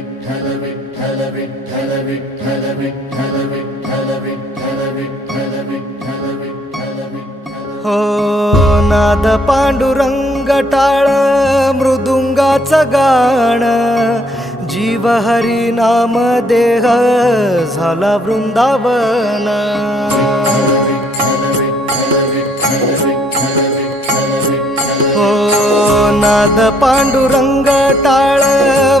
विठ्ठल विठ्ठल विठ्ठल विठ्ठल विठ्ठल विठ्ठल विठ्ठल विठ्ठल विठ्ठल विठ्ठल विठ्ठल हो नाद पांडुरंग टाळ मृदुंगाचं गाण जीव हरी नाम देह झाला वृंदावन हो नाद पांडुरंग टाळ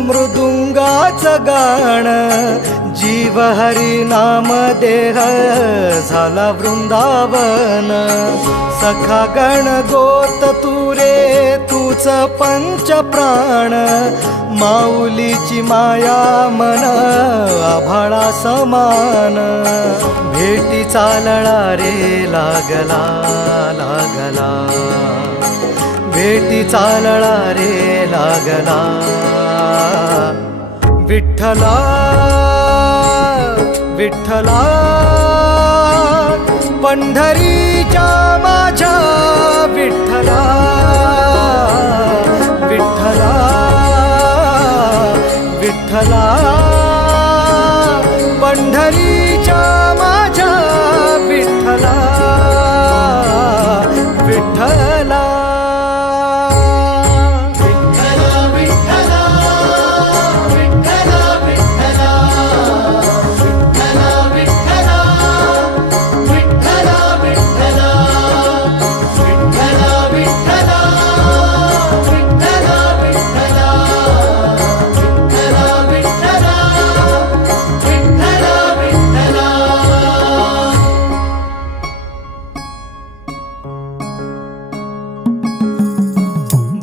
मृदुंगाचं गाण जीव हरी नाम देह झाला वृंदावन सखा गण गोत तुरे तूच पंच प्राण माऊलीची माया मन आभाळा समान भेटी चालळा रे लागला लागला भेटी चालळा रे लागला विठ्ठला विठ्ठला पंढरीच्या माझ्या विठ्ठला विठ्ठला विठ्ठला पंढरीच्या माझ्या विठ्ठला विठ्ठला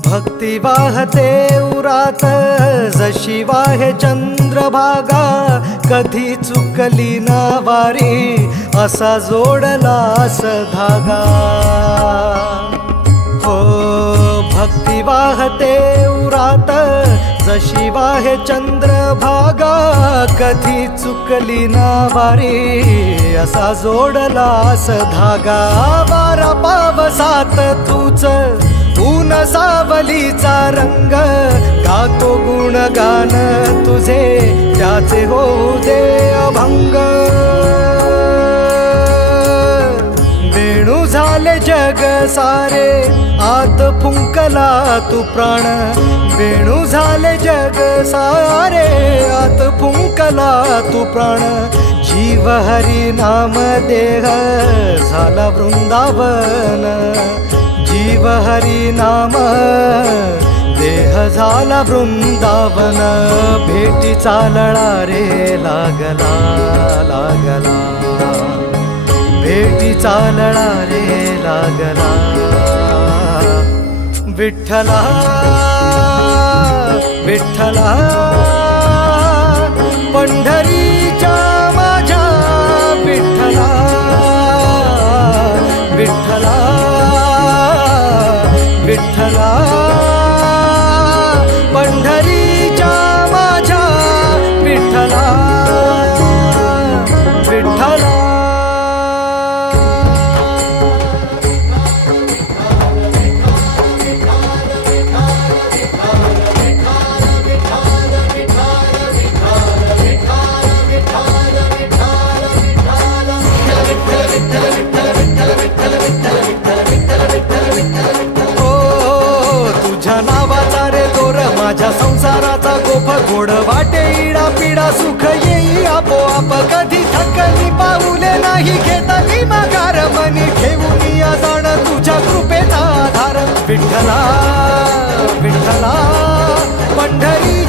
भक्ती वाहते उरात जशी वाहे चंद्रभागा कधी चुकली ना वारी असा जोडलास धागा हो भक्ती वाहते उरात जशी वाहे चंद्रभागा कधी चुकली ना वारी असा जोडलास धागा वारा पावसात तूच ऊन सावलीचा रंग गातो गुणगान तुझे त्याचे होऊ दे अभंग वेणू झाले जग सारे आत फुंकला तू प्राण वेणू झाले जग सारे आत फुंकला तू प्राण जीव हरी नाम देह झाला वृंदावन जीव हरी नाम देह झाला वृंदावन भेटी चालळा रे लागला लागला भेटी चालळा रे लागला विठ्ठला विठ्ठला पंढरीच्या माझ्या विठ्ठला विठ्ठला विठ्ठला पंढरीच्या माझ्या विठ्ठला विठ्ठला माझ्या संसाराचा गोफ गोड वाटे इडा पिडा सुख येई आपोआप कधी थकली पाऊले नाही घेतली माघार मनी ठेवून या जाण तुझ्या कृपेचा आधार विठ्ठला विठ्ठला पंढरी